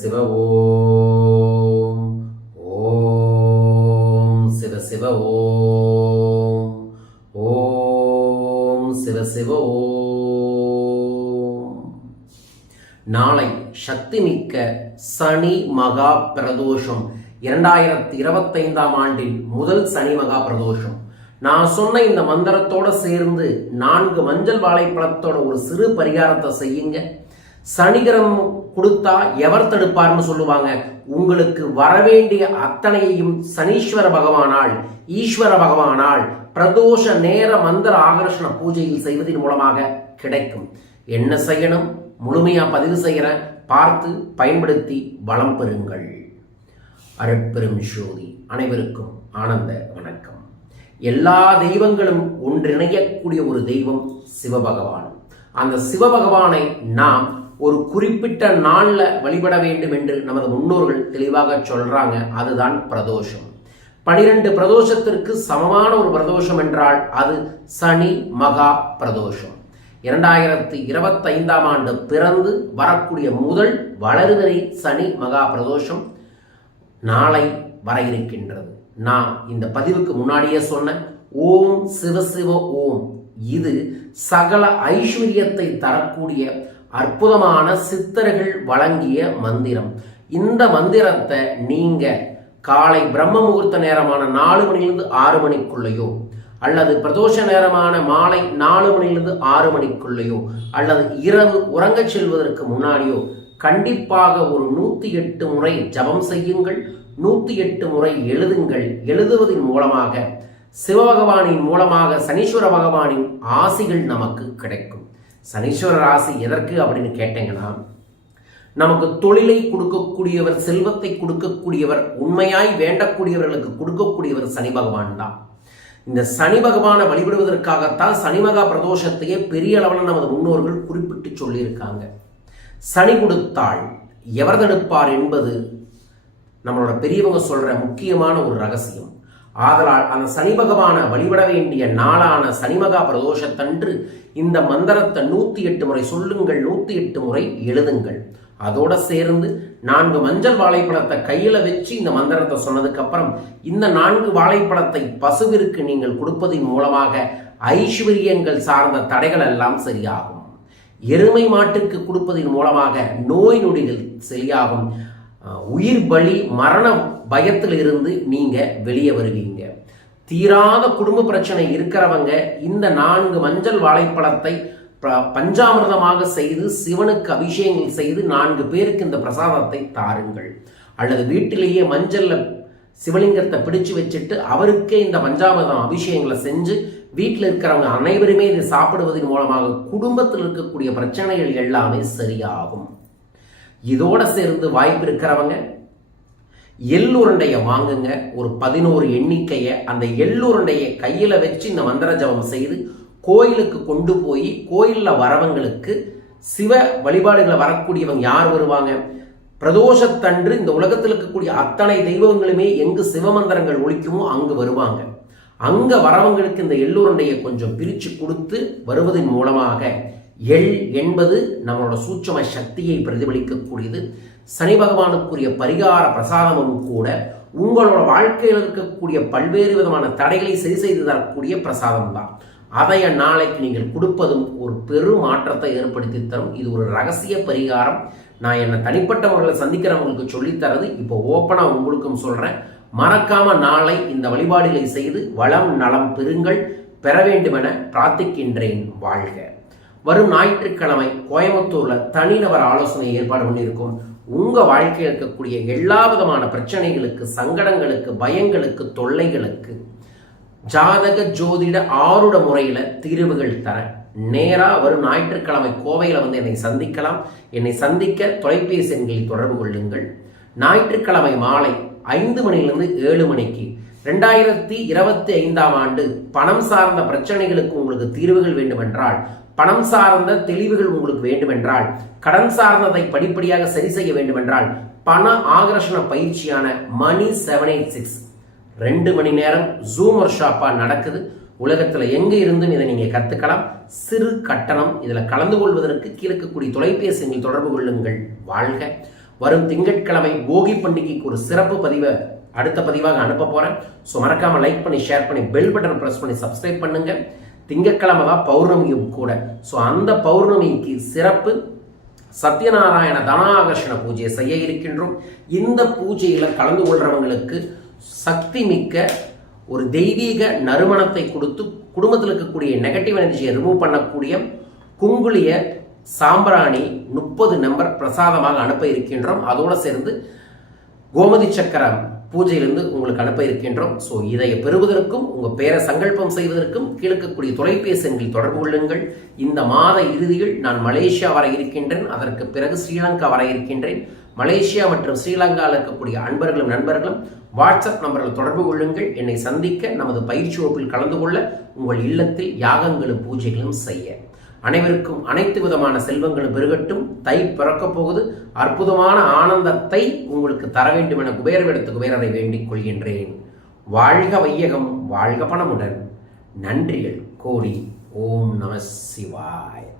சிவ ஓம். ஓம் சிவ சிவ ஓம். ஓம் சிவ சிவ ஓம். நாளை சக்தி மிக்க சனி மகா பிரதோஷம். இரண்டாயிரத்தி இருபத்தைந்தாம் ஆண்டில் முதல் சனி மகா பிரதோஷம். நான் சொன்ன இந்த மந்திரத்தோட சேர்ந்து நான்கு மஞ்சள் வாழைப்பழத்தோட ஒரு சிறு பரிகாரத்தை செய்யுங்க. சனிகிரம் கொடுத்தா எவர் தடுப்பார்னு சொல்லுவாங்க. உங்களுக்கு வரவேண்டிய அத்தனையையும் சனீஸ்வர பகவானால் ஈஸ்வர பகவானால் பிரதோஷ நேர மந்திர ஆகர்ஷண பூஜையில் செய்வதன் மூலமாக கிடைக்கும். என்ன செய்யணும்? முழுமையா பதிவு செய்கிற பார்த்து பயன்படுத்தி வளம் பெறுங்கள். அருட்பெரும் ஜோதி அனைவருக்கும் ஆனந்த வணக்கம். எல்லா தெய்வங்களும் ஒன்றிணையக்கூடிய ஒரு தெய்வம் சிவபகவான். அந்த சிவபகவானை நாம் ஒரு குறிப்பிட்ட நாளில் வழிபட வேண்டும் என்று நமது முன்னோர்கள் தெளிவாக சொல்றாங்க. அதுதான் பிரதோஷம். பனிரெண்டு பிரதோஷத்திற்கு சமமான ஒரு பிரதோஷம் என்றால் அது சனி மகா பிரதோஷம். இரண்டாயிரத்தி இருபத்தைந்தாம் ஆண்டு பிறந்து வரக்கூடிய முதல் வளர்வரை சனி மகா பிரதோஷம் நாளை வர இருக்கின்றது. நான் இந்த பதிவுக்கு முன்னாடியே சொன்ன ஓம் சிவ சிவ ஓம். இது சகல ஐஸ்வர்யத்தை தரக்கூடிய அற்புதமான சித்தர்கள் வழங்கிய மந்திரம். இந்த மந்திரத்தை நீங்க காலை பிரம்ம முகூர்த்த நேரமான நாலு மணிலிருந்து ஆறு மணிக்குள்ளேயோ அல்லது பிரதோஷ நேரமான மாலை நாலு மணிலிருந்து ஆறு மணிக்குள்ளேயோ அல்லது இரவு உறங்கச் செல்வதற்கு முன்னாடியோ கண்டிப்பாக ஒரு நூத்தி எட்டு முறை ஜபம் செய்யுங்கள். நூத்தி எட்டு முறை எழுதுங்கள். எழுதுவதன் மூலமாக சிவபகவானின் மூலமாக சனீஸ்வர பகவானின் ஆசிகள் நமக்கு கிடைக்கும். சனீஸ்வர ராசி எதற்கு அப்படின்னு கேட்டீங்கன்னா நமக்கு தொழிலை கொடுக்கக்கூடியவர் செல்வத்தை கொடுக்கக்கூடியவர் உண்மையாய் வேண்டக்கூடியவர்களுக்கு கொடுக்கக்கூடியவர் சனி பகவான் தான். இந்த சனி பகவானை வழிபடுவதற்காகத்தான் சனிமகா பிரதோஷத்தையே பெரிய அளவில் நமது முன்னோர்கள் குறிப்பிட்டு சொல்லியிருக்காங்க. சனி கொடுத்தாள் எவர் தடுப்பார் என்பது நம்மளோட பெரியவங்க சொல்ற முக்கியமான ஒரு ரகசியம். ஆதலால் அந்த சனி பகவானை வழிபட வேண்டிய நாளான சனிமகா பிரதோஷத்தன்று இந்த மந்திரத்தை நூத்தி எட்டு முறை சொல்லுங்கள் நூத்தி எட்டு முறை எழுதுங்கள். அதோட சேர்ந்து நான்கு மஞ்சள் வாழைப்பழத்தை கையில வச்சு இந்த மந்திரத்தை சொன்னதுக்கு அப்புறம் இந்த நான்கு வாழைப்பழத்தை பசுவிற்கு நீங்கள் கொடுப்பதன் மூலமாக ஐஸ்வர்யங்கள் சார்ந்த தடைகள் எல்லாம் சரியாகும். எருமை மாட்டுக்கு கொடுப்பதன் மூலமாக நோய் நொடிகள் சரியாகும். உயிர் பலி மரண பயத்தில் இருந்து நீங்கள் வெளியே வருவீங்க. தீராத குடும்ப பிரச்சனை இருக்கிறவங்க இந்த நான்கு மஞ்சள் வாழைப்பழத்தை பஞ்சாமிரதமாக செய்து சிவனுக்கு அபிஷேகங்கள் செய்து நான்கு பேருக்கு இந்த பிரசாதத்தை தாருங்கள். அல்லது வீட்டிலேயே மஞ்சள்ல சிவலிங்கத்தை பிடிச்சு வச்சுட்டு அவருக்கே இந்த பஞ்சாமிரதம் அபிஷேகங்களை செஞ்சு வீட்டில் இருக்கிறவங்க அனைவருமே இதை சாப்பிடுவதன் மூலமாக குடும்பத்தில் இருக்கக்கூடிய பிரச்சனைகள் எல்லாமே சரியாகும். இதோட சேர்ந்து வாய்ப்பு இருக்கிறவங்க எள்ளுருண்டையை வாங்குங்க. ஒரு பதினோரு எண்ணிக்கையை அந்த எள்ளுருண்டையை கையில் வச்சு இந்த மந்திர ஜபம் செய்து கோயிலுக்கு கொண்டு போய் கோயிலில் வரவங்களுக்கு சிவ வழிபாடுகளை வரக்கூடியவங்க யார் வருவாங்க? பிரதோஷத்தன்று இந்த உலகத்தில் இருக்கக்கூடிய அத்தனை தெய்வங்களுமே எங்கு சிவமந்திரங்கள் ஒழிக்குமோ அங்கு வருவாங்க. அங்க வரவங்களுக்கு இந்த எள்ளுருண்டையை கொஞ்சம் பிரித்து கொடுத்து வருவதன் மூலமாக எள் என்பது நம்மளோட சூட்சம சக்தியை பிரதிபலிக்கக்கூடியது. சனி பகவானுக்குரிய பரிகார பிரசாதமும் கூட உங்களோட வாழ்க்கையில் இருக்கக்கூடிய பல்வேறு விதமான தடைகளை சரி செய்து தரக்கூடிய பிரசாதம் தான் அதைய நாளைக்கு நீங்கள் கொடுப்பதும் ஒரு பெரும் மாற்றத்தை ஏற்படுத்தி தரும். இது ஒரு ரகசிய பரிகாரம். நான் என்னை தனிப்பட்ட முறையில் சந்திக்கிறவங்களுக்கு சொல்லித்தரது இப்போ ஓப்பனாக உங்களுக்கும் சொல்கிறேன் மறக்காம நாளை இந்த வழிபாடுகளை செய்து வளம் நலம் பெறுங்கள். பெற வேண்டுமென பிரார்த்திக்கின்றேன். வாழ்க. வரும் ஞாயிற்றுக்கிழமை கோயம்புத்தூரில் தனிநபர் ஆலோசனை ஏற்பாடு பண்ணியிருக்கும். உங்கள் வாழ்க்கையில் இருக்கக்கூடிய எல்லா விதமான பிரச்சனைகளுக்கு சங்கடங்களுக்கு பயங்களுக்கு தொல்லைகளுக்கு ஜாதக ஜோதிட ஆருட முறையில் தீர்வுகள் தர நேராக வரும் ஞாயிற்றுக்கிழமை கோவையில் வந்து என்னை சந்திக்கலாம். என்னை சந்திக்க தொலைபேசி எண்களில் தொடர்பு கொள்ளுங்கள். ஞாயிற்றுக்கிழமை மாலை ஐந்து மணிலிருந்து ஏழு மணிக்கு ரெண்டாயிரத்தி இருபத்தி ஐந்தாம் ஆண்டு பணம் சார்ந்த பிரச்சனைகளுக்கு உங்களுக்கு தீர்வுகள் வேண்டுமென்றால் பணம் சார்ந்த தெளிவுகள் உங்களுக்கு வேண்டுமென்றால் கடன் சார்ந்ததை படிப்படியாக சரி செய்ய வேண்டுமென்றால் பண ஆகர்ஷண பயிற்சியான மணி செவன் எயிட் சிக்ஸ். ரெண்டு மணி நேரம் ஜூமர் ஷாப்பாக ஷாப்பா நடக்குது. உலகத்தில் எங்கே இருந்தும் இதை நீங்கள் கற்றுக்கலாம் சிறு கட்டணம். இதில் கலந்து கொள்வதற்கு கீழக்கக்கூடிய தொலைபேசியில் தொடர்பு கொள்ளுங்கள். வாழ்க. வரும் திங்கட்கிழமை போகி பண்டிகைக்கு ஒரு சிறப்பு பதிவை அடுத்த பதிவாக அனுப்ப போகிறேன் ஸோ மறக்காமல் லைக் பண்ணி ஷேர் பண்ணி பெல் பட்டன் ப்ரெஸ் பண்ணி சப்ஸ்கிரைப் பண்ணுங்கள் திங்கக்கிழமை தான் பௌர்ணமியும் கூட. ஸோ அந்த பௌர்ணமிக்கு சிறப்பு சத்யநாராயண தனாகர்ஷண பூஜையை செய்ய இருக்கின்றோம். இந்த பூஜையில் கலந்து கொள்றவங்களுக்கு சக்தி மிக்க ஒரு தெய்வீக நறுமணத்தை கொடுத்து குடும்பத்தில் இருக்கக்கூடிய நெகட்டிவ் எனர்ஜியை ரிமூவ் பண்ணக்கூடிய குங்குளிய சாம்பிராணி முப்பது நம்பர் பிரசாதமாக அனுப்ப இருக்கின்றோம். அதோடு சேர்ந்து கோமதி சக்கரம் பூஜையிலிருந்து உங்களுக்கு அனுப்ப இருக்கின்றோம். ஸோ இதை பெறுவதற்கும் உங்கள் பேரை சங்கல்பம் செய்வதற்கும் கீழக்கக்கூடிய தொலைபேசி எண்ணில் தொடர்பு கொள்ளுங்கள். இந்த மாத இறுதியில் நான் மலேசியா வர இருக்கின்றேன். அதற்கு பிறகு ஸ்ரீலங்கா வர இருக்கின்றேன். மலேசியா மற்றும் ஸ்ரீலங்காவில் இருக்கக்கூடிய அன்பர்களும் நண்பர்களும் வாட்ஸ்அப் நம்பரில் தொடர்பு கொள்ளுங்கள். என்னை சந்திக்க நமது பயிற்சி வகுப்பில் கலந்து கொள்ள உங்கள் இல்லத்தில் யாகங்களும் பூஜைகளும் செய்ய. அனைவருக்கும் அனைத்து விதமான செல்வங்களும் பெருகட்டும். தை பிறக்கப் போகுது. அற்புதமான ஆனந்தத்தை உங்களுக்கு தர வேண்டும் என குபேரவிடத்து குபேரரை வேண்டிக் கொள்கின்றேன். வாழ்க வையகம் வாழ்க பணமுடன். நன்றிகள். கோடி ஓம் நம சிவாய்.